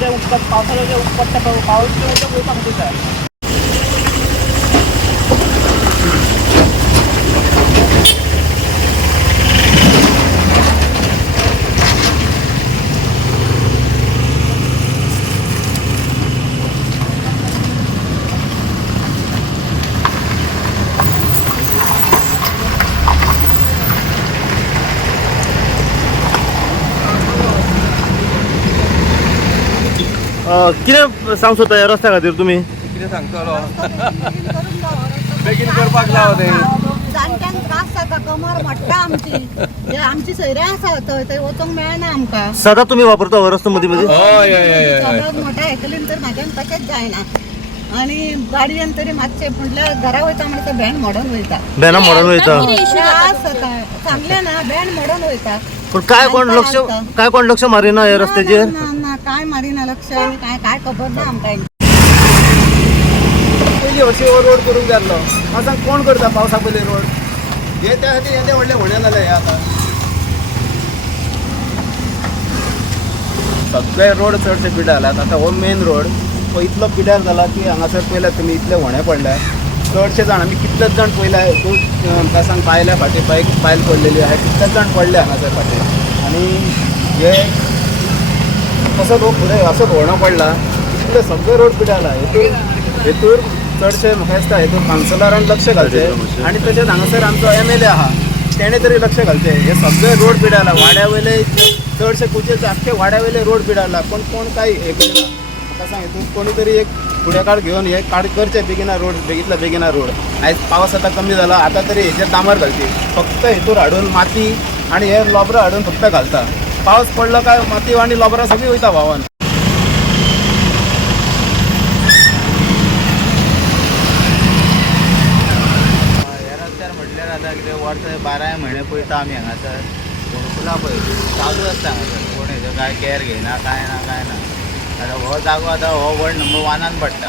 जे उपकट पावसाळ्यात जे पाऊस जे उदक वयता कितें सांग सोदता ह्या रस्त्या खातीर तुमी कितें सांगतलो बेगीन करपाक लाव ते. जाणट्यांक त्रास जाता कमर मोडटा आमची. जे आमची सयऱ्यां आसा थंय थंय वचोंक मेळना आमकां. सदां तुमी वापरता हो रस्तो मदीं मदीं हय हय हय हय. सगळ्यात मोठ्या हेकलीन तर म्हाज्यान तशेंच जायना. आनी गाडयेन तरी मातशें म्हटल्यार घरा वयता ते बँड मोडून वयता. बॅना मोडून वयता. त्रास जाता. सांगलें ना बँड मोडून वयता. पूण काय कोण लक्ष काय कोण लक्ष मारिना ह्या रस्त्याचेर ना, ना ना काय मारिना लक्ष? काय काय खबर ना आमकां पयलीं हरशी हो रोड करूंक जाय आसलो कोण करता पावसा पयलीं रोड? हे त्या खातीर येदे व्हडले जाले हे आतां. सगळे रोड चडशे पिड्यार जाल्यात आतां हो मेन रोड हो इतलो पिड्यार जाला की हांगासर पयल्यार तुमी इतले व्हणे पडल्या. चडशे जाण. आमी कितलेच जाण पयल्या तूं आमकां सांग पायल्या फाटीं बायक बायल पडलेली आहा. कितलेच जाण पडले हांगासर फाटीं आनी हे कसो लोक फुडें असो व्हणो पडला. इतले सगळे रोड पिड्याला हेतूर हेतूर चडशे म्हाका दिसता हेतूर कावन्सिलरान लक्ष घालचें आनी तशेंच हांगासर आमचो एम एल ए आहा तेणे तरी लक्ष घालचें हे सगळे रोड पिड्याला वाड्या वयले चडशे कुचेचे आख्खे वाड्या वयले रोड पिड्याला पण कोण काय हे करिना. म्हाका सांग हेतून कोणी तरी एक पुढाकार घेवन हे काड करचे बेगिना रोड बेगितल्या बेगिना रोड. आज पावस आतां कमी जाला आतां तरी हेचेर डांबर घालची फक्त हेतूर हाडून माती आनी हे लोबरां हाडून फक्त घालता. पावस पडलो काय माती आणि लोबरां सगळीं वयता व्हांवोन ह्या रस्त्यार म्हटल्यार आतां कितें वर्स बारा म्हयने पळयता आमी हांगासर गुरुकुला पळय चालू आसता हांगासर कोण हेजो काय कॅर घेयना काय ना काय ना. आतां हो जागो आतां हो वर्ड नंबर वानान पडटा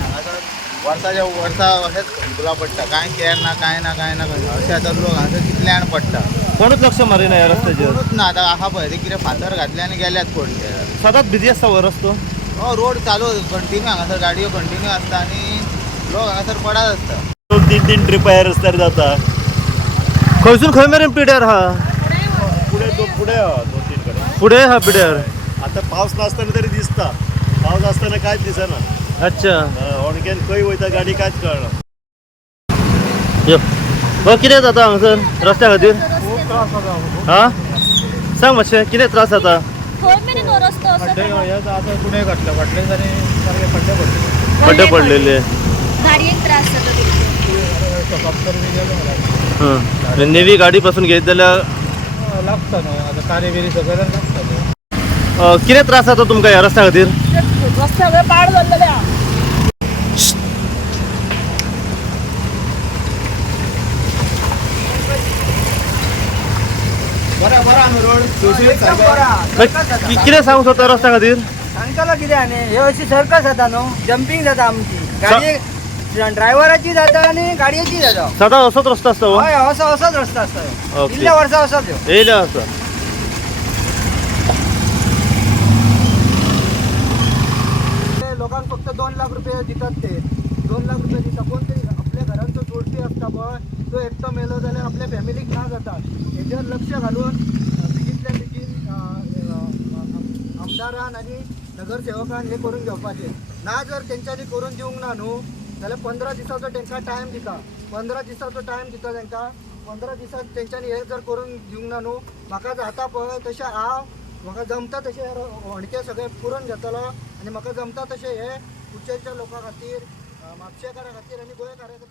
हांगासर वर्साच्या वर्सा अशेंच गुरुकुला पडटा कांय कॅर ना काय ना काय ना अशें आतां लोक हांगासर कितले जाण पडटा कोणूच लक्ष मारिना ह्या रस्त्याचेर कोणूच ना आतां आहा पळय ते कितें फातर घातले आनी गेल्यात कोण सदांच बिजी आसता हो रस्तो हो रोड चालू कंटिन्यू हांगासर गाडयो कंटिन्यू आसता आनी लोक हांगासर पडत आसता दोन तीन तीन ट्रिप ह्या रस्त्यार जाता खंयसून खंय मेरेन पिड्यार हा पुढे पुढे हा दोन तीन कडे फुडें हा पिड्यार आता पावस नासतना तरी दिसता. पावस असताना कांयच दिसना. अच्छा. अणक्यान खंय वयता गाडी कांयच कळना. यो. हो कितें जाता हांगासर? रस्त्या खातीर? हा? सांग मातशें कितें त्रास जाता हो खड्डे पडले खड्डे पडलेले. नेवी गाडी पासून घेत जाल्यार लागता न्हू आतां कारे बिरी सगळ्यांक लागता कितें त्रास जाता तुमकां ह्या रस्त्या खातीर रस्ते सगळे पाड जाल्लेले आहा. बरा बरा आमी रोड. सुशेग सारके मागीर कि- कितें सांगू सोदता रस्त्या खातीर सांगतालो कितें आनी हे अशी सर्कस जाता न्हू जंपींग जाता आमची. गाडये ड्रायव्हराची जाता आनी गाडयेची जाता. सदां असोच रस्तो आसता हो? हय असो असोच रस्तो आसता ह्यो. ओके. इल्ल्या वर्सां असोच ह्यो येयले आसा ते लोकांक फक्त दोन लाख रुपये दितात ते. दोन लाख रुपये दिता कोण तरी आपल्या घरांचो जोडपी असता पळय तो एकटो मेलो जाल्यार आपल्या फॅमिलीक ना जाता हेजेर लक्ष घालून अ, बेगींतल्या बेगीन आमदारान आनी नगरसेवकान हे करून घेवपाचें. ना जर तेंच्यांनी करून दिवंक ना न्हू जाल्यार पंदरा दिसाचो तेंकां टायम दिता. पंदरा दिसाचो टायम दिता तेंकां पंदरा दिसां तेंच्यांनी हे जर करून दिवंक ना न्हू म्हाका जाता पळय तशें हांव म्हाका जमता तशें होणके सगळें पुरण घेतलो आनी म्हाका जमता तशें हें कुचेच्या लोकां खातीर अ, म्हापशेकारा खातीर आनी गोंयकारा खातीर